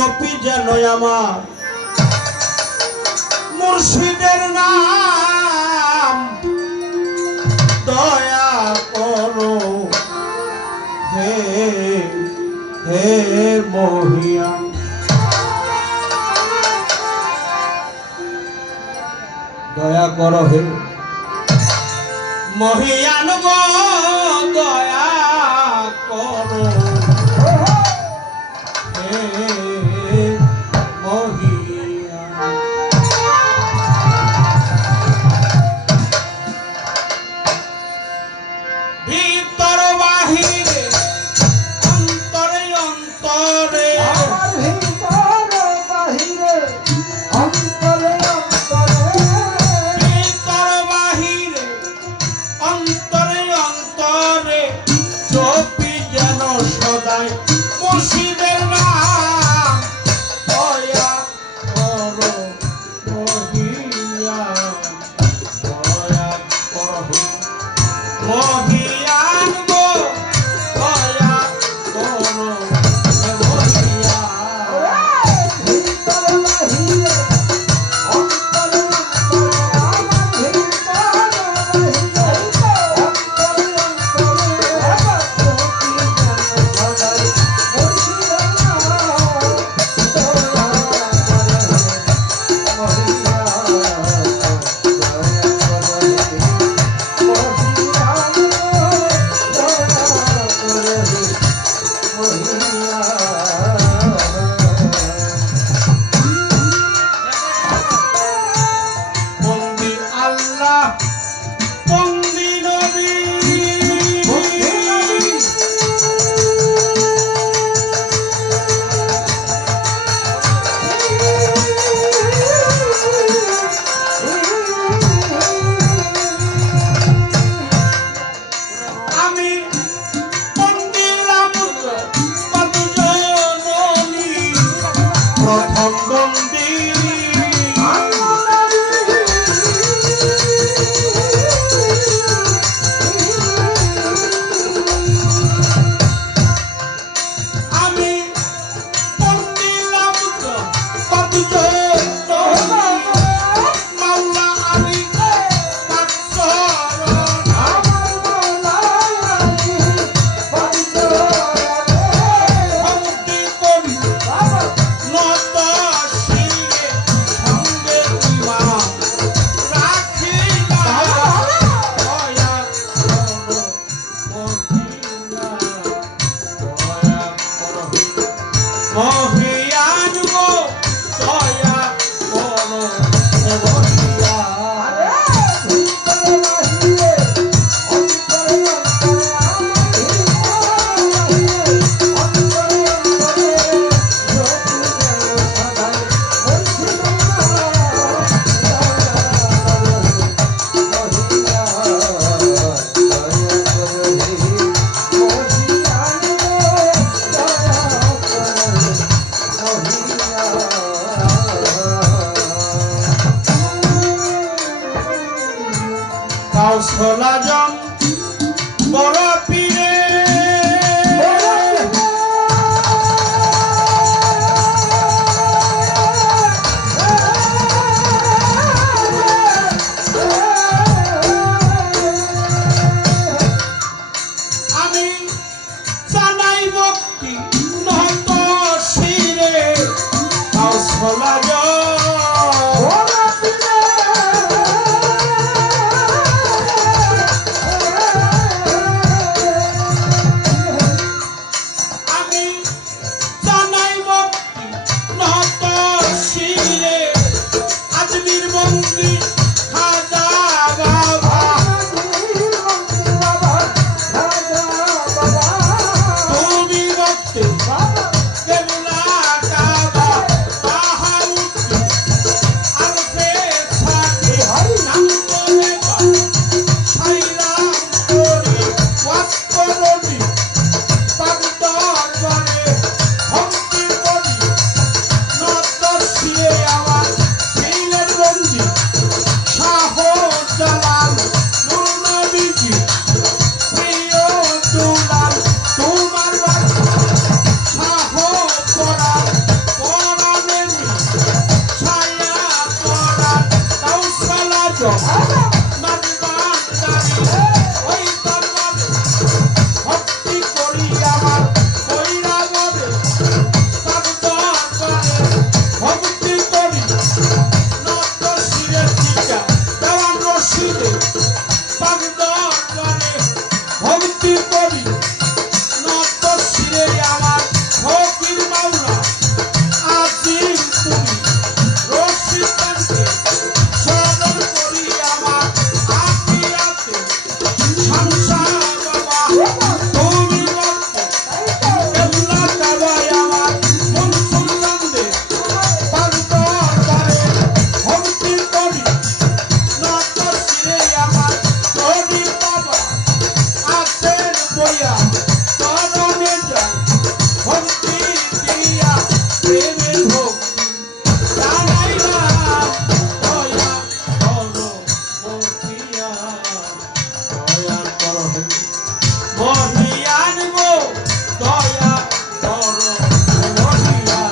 জপি যেন আমার মুর্শিদের নাম। দয়া করো হে হে মহিয়ান, দয়া করো হে মহিয়ান গো, দয়া করো হে মহিয়ান। ভিতর বাহিরে অন্তরে অন্তরে, ভিতর বাহিরে অন্তরে অন্তরে, ভিতর বাহিরে অন্তরে অন্তরে জপি যেন সদাই মুর্শিদের নাম। দয়া করো মহিয়ান, দয়া করো মহিয়ান গো, দয়া করো মহিয়ান। ভিতর বাহিরে অন্তরে অন্তরে, আমার ভিতর বাহিরে অন্তরে অন্তরে, সদাই মুর্শিদের নাম। দয়া করে মহিয়ান, দয়া করে মহিয়ান। ভক্তি দিয়া প্রেমের ভক্তি জানাইলাম দয়া করো মতিয়া দয়া করো মহিয়ান গো দয়া করো মহিয়া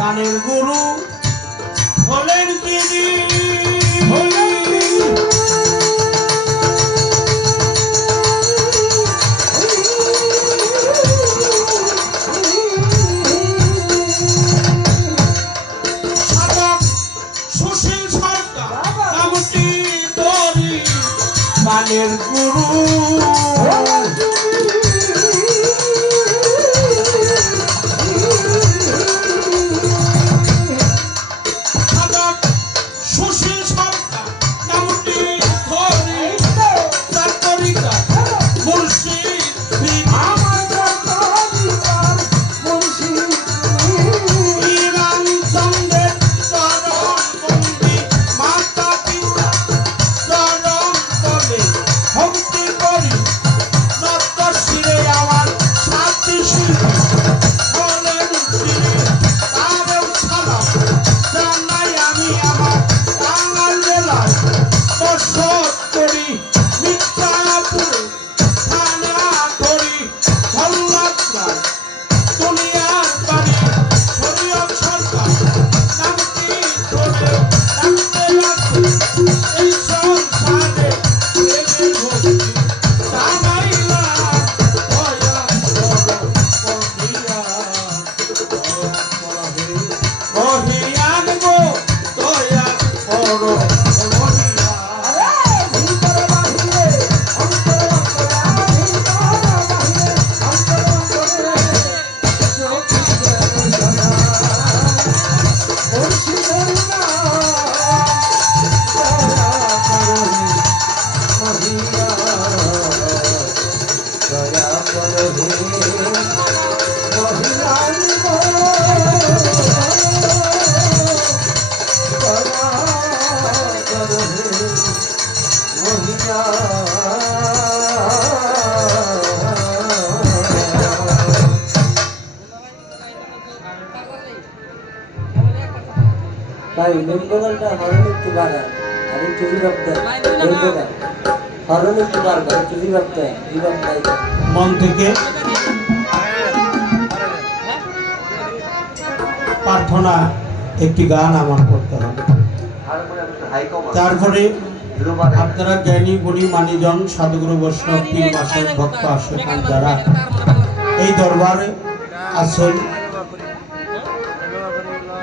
গানের গুরু হলেন তিনি সাধক সুশীল সরকার নামটি ধরি গানের গুরু সাধক সুশীল সরকার নামটি ধরি তার তরিকা মুর্শিদ ইরান চন্দ্রের চরণ বন্দি মাতা পিতা চরণ তলে ভক্তি করি নত শিরে আমার সাথী শিল্পী হলেন তিনি তারেও সালাম জানাই আমি আমার টাঙ্গাইল জেলায় বসত করি মির্জাপুরে থানা করি ধল্লাগ্রাম দুনিয়ার বাড়ি শরীয়ত সরকার নামটি ধরে ডাকতে লাগবে এই সংসারে প্রেমের ভক্তি জানাইলাম দয়া করো মহিয়া দয়া করো মহিয়ান গো দয়া করো মহিয়া তাই বেঙ্গলটা হরণ একটু বাড়ায় আর একটু বিরক্ত হরণ একটু বাড়বে একটু বিরক্ত মন থেকে প্রার্থনা একটি গান আমার করতে হবে তারপরে আপনারা জ্ঞানী গুণী মানিজন সাধুগুরু বৈষ্ণব পীর মাসের ভক্ত আসেন যারা এই দরবারে আছেন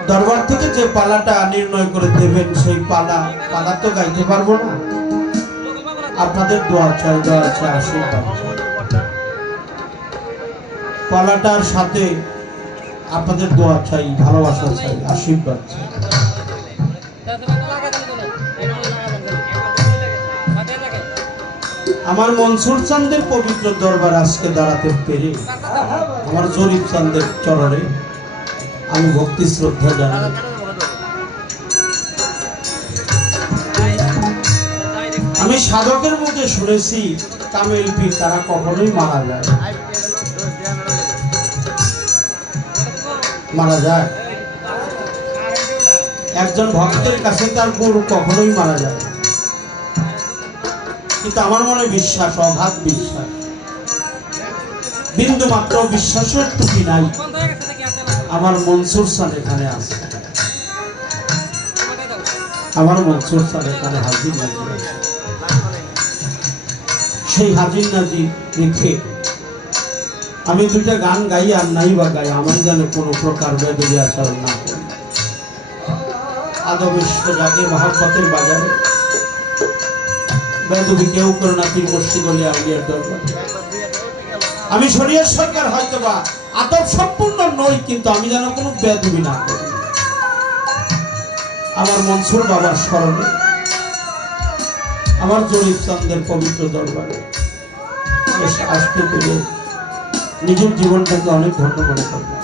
দরবার থেকে যে পালাটা নির্ণয় করে দেবেন সেই পালা তো গাইতে পারবো না আপনাদের দোয়া চাই আশীর্বাদ পালাটার সাথে আপনাদের দোয়া চাই ভালোবাসা চাই আশীর্বাদ চাই আমার মনসুর চাঁদের পবিত্র দরবার আজকে দাঁড়াতে পেরে আমার জরিফ চাঁদের চরণে আমি ভক্তি শ্রদ্ধা জানাই আমি সাধকের মুখে শুনেছি তামিল পীর তারা কখনোই মারা যায় একজন ভক্তের কাছে তার গুরু কখনোই মারা যায় কিন্তু আমার মনে বিশ্বাস অগাধ বিশ্বাস বিন্দু মাত্র বিশ্বাসের টুকি নাই আমার মনসুর স্যার এখানে আছে আমার মনসুর স্যার এখানে হাজির নাজির আছে সেই হাজির নাজির রেখে আমি দুটা গান গাই আর নাই বা গাই আমার যেন কোনো প্রকার বেদবি আচরণ না করি আদবের সোজাগে মহাব্বতের বাজারে বেদবি কেউ করে না পীর মুর্শিদ আউলিয়ার দরবারে আমি শরীয়ত সরকার হয়তো বা আদব সম্পূর্ণ নই, কিন্তু আমি যেন কোনো বেয়াদবি না করি। আমার মনসুর বাবার স্মরণে, আমার জরিফ চাঁদের পবিত্র দরবারে এসে আসতে পেরে নিজের জীবনটাকে অনেক ধন্য মনে করলাম।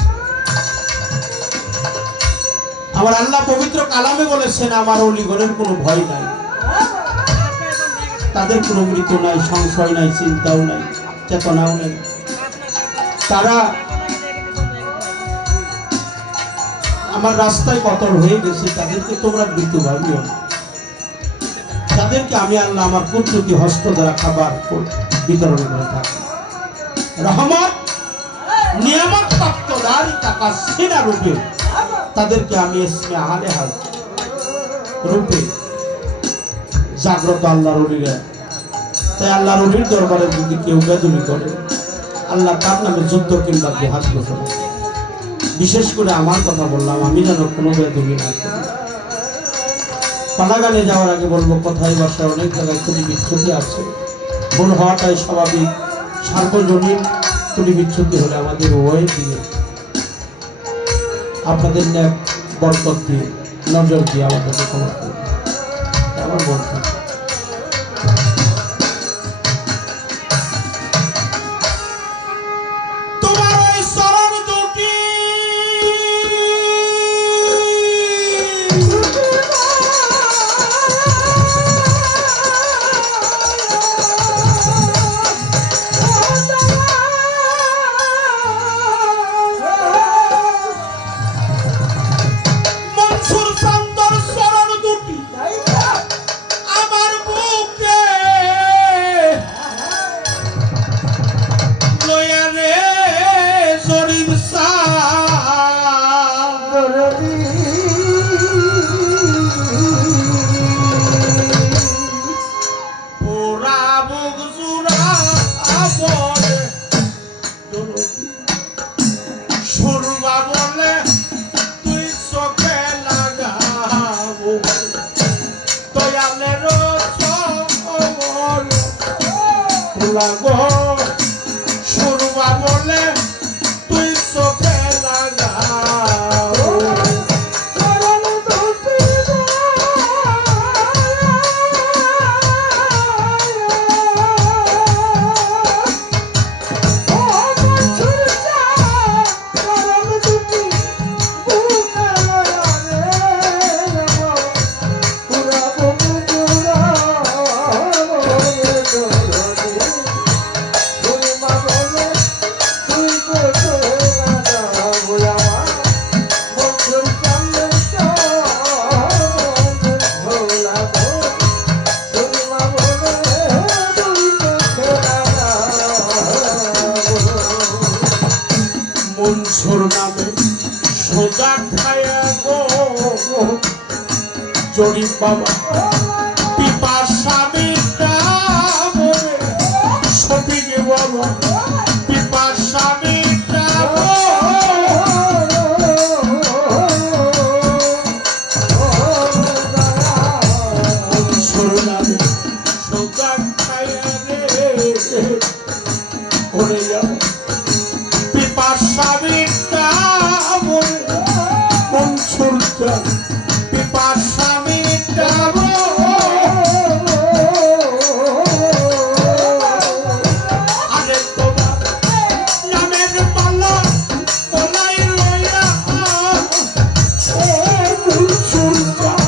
আমার আল্লাহ পবিত্র কালামে বলেছেন, আমার অলিগণের কোনো ভয় নাই, তাদের কোনো মৃত্যু নাই, সংশয় নাই, চিন্তাও নাই, চেতনাও নেই। তারা আমার রাস্তায় কতল হয়ে গেছে, তাদেরকে তোমরা মৃত্যু ভাবিও না। তাদেরকে আমি আল্লাহ আমার কুদরতি হস্ত দ্বারা খাবার বিতরণ করে থাকি। রহমত নিয়ামত প্রাপ্তদারি টাকা সিনা রূপে তাদেরকে আমি ইসমে আলে হাল রূপে জাগ্রত আল্লাহর ওলিরা। তাই আল্লাহর ওলির দরবারে যদি কেউ বেদবি করে, আল্লাহ তার নামে যুদ্ধ কিংবা জিহাদ ঘোষণা। বিশেষ করে আমার কথা বললাম, আমি যেন কোনো বেদবি না করি। পানাগানে যাওয়ার আগে বলবো, কথায় বাসায় অনেক জায়গায় ত্রুটি বিচ্ছুতি আছে, ভুল হওয়াটাই স্বাভাবিক। সার্বজনীন ত্রুটি বিচ্ছুতি হলে আমাদের উভয়ের দিকে আপনাদের ন্যাক বরকত দিয়ে, নজর দিয়ে আমাদেরকে ক্ষমা করবে। আমার বলতে শুরবা বলে তুই চোখে লাগাও। মনসুর নামে সোজা খায়া গো জরিফ বাবা পিপাসা মিটা বলে সবিকে বাবা পিপাসা মিটা মনসুর নামে সোজা খায়া রে ওরে যাও পিপাসামিটা বলে মনসুর চান পিপাসামিটা আরে তোমার নামের পালা বলাই লইয়া ও মনসুর চান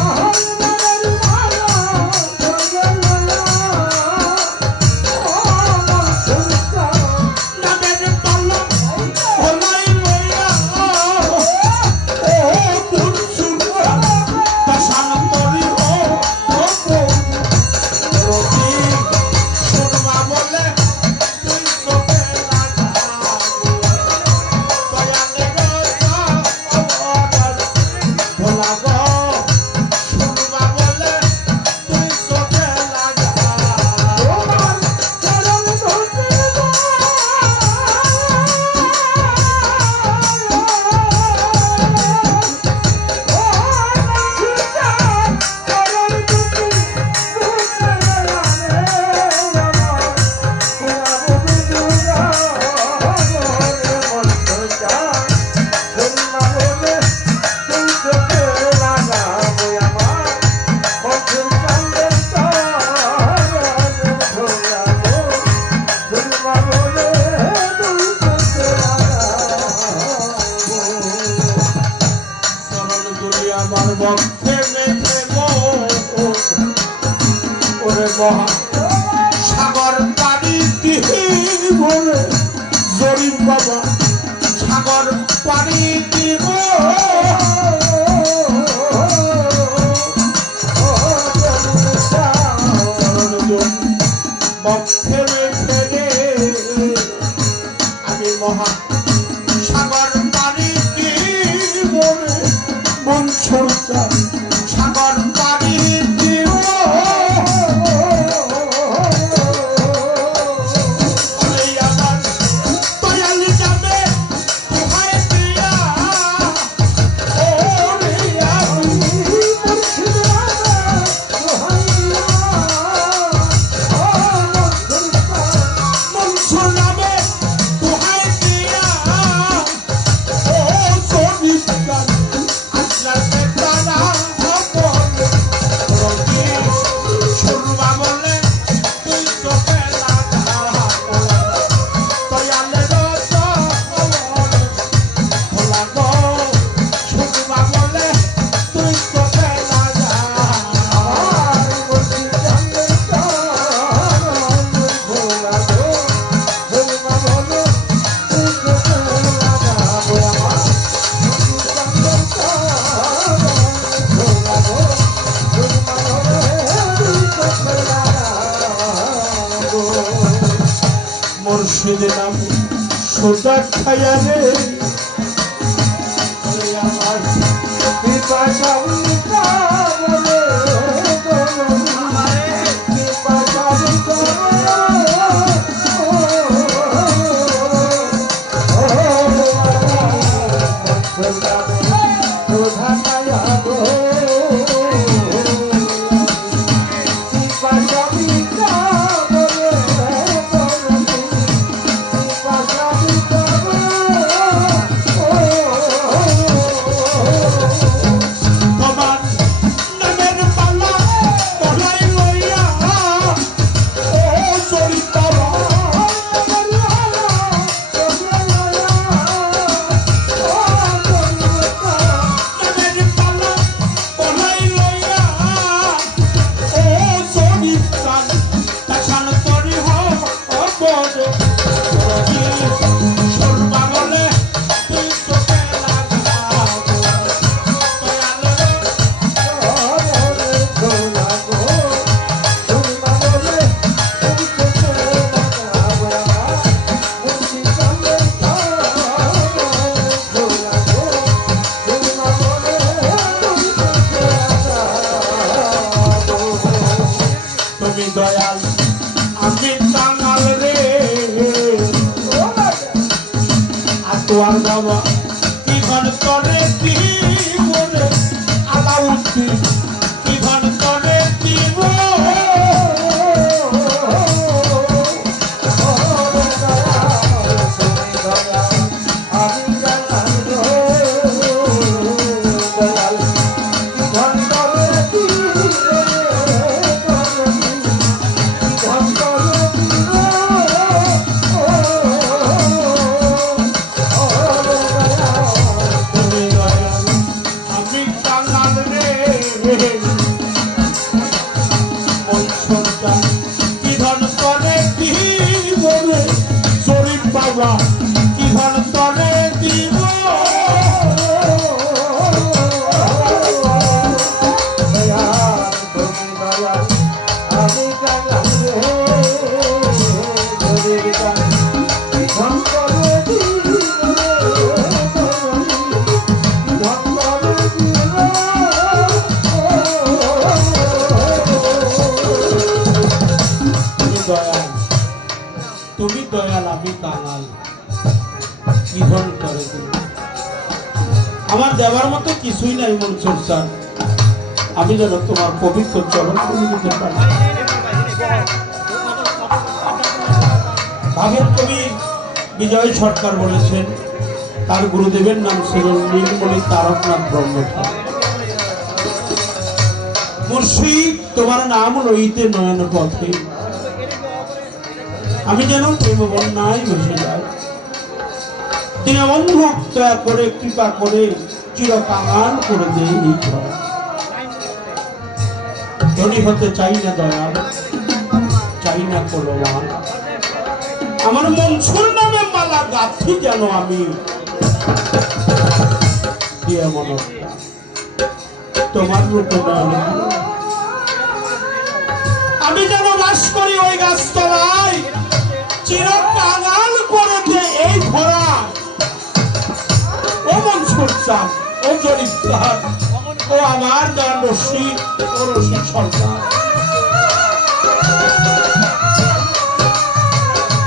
আমার বক্ষে মেঘে গো ওরে মহা সাগর পানি দিহি বলে জরিফ বাবা সাগর পানি দিব বক্ষে মেঘে আমি মহা সাগর পানি দিব মন সরকা সাগর পানি দিব মুর্শিদের নাম সোজা খাইয়া রে আমার পিপাসা দয়াল আমি কাঙাল রে আতোয়ার বাবা কি ঘন করে কি বলে আলাউদ্দিন কি ঘন করে কি বাবা কি ভালো তরে দিব আমি কাঙাল তুমি দয়াল আমি কাঙাল কি ধন করে তুমি আমার দেওয়ার মতো কিছুই নাই মনসুর স্যার আমি যেন তোমার পবিত্র চরণ করে দিতে পারি ভাবের কবি বিজয় সরকার বলেছেন তার গুরুদেবের নাম ছিল নীলমণি তারকনাথ ব্রহ্মচারী মুর্শিদ তোমার নাম লইতে নয়ন পথে আমি যেন প্রেম বন্যায় ভেসে যাই দীনবন্ধু দয়া করে কৃপা করে চিরকাল করে দেয় এই ধরা। ধনী হতে চাই না দয়াল, চাই না কোনো মান, আমার মনসুর নামে মালা গাঁথি যেন আমি দিয়ে মনটা তোমার রূপে ডালে। আমি যেন বাস করি ওই গাছতলায়, চিরকাল করে দে এই ধরা। ও মনসুর চাঁদ, ও জরিফ চাঁদ, ও আমার দয়াল রশিদ, ও রশিদ সরকার,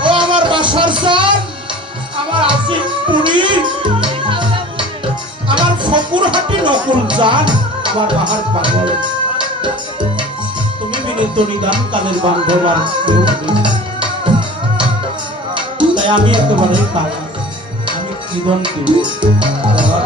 ও আমার বাসার চাঁদ, আমার আসিফ পুরী, আমার ফকুরহাটি নকুল চাঁদ, আমার বাহার পাগল, তুমি বিনীত নিদান কালের বান্ধব আর কেউ নেই। তাই আমি একেবারে পাগল, আমি জীবন দিব আমার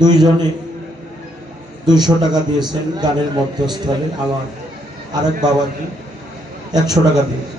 দুইজনে 200 টাকা দিয়েছেন গানের মধ্যস্থলে, আমার আরেক বাবাজি 100 টাকা দিয়েছেন।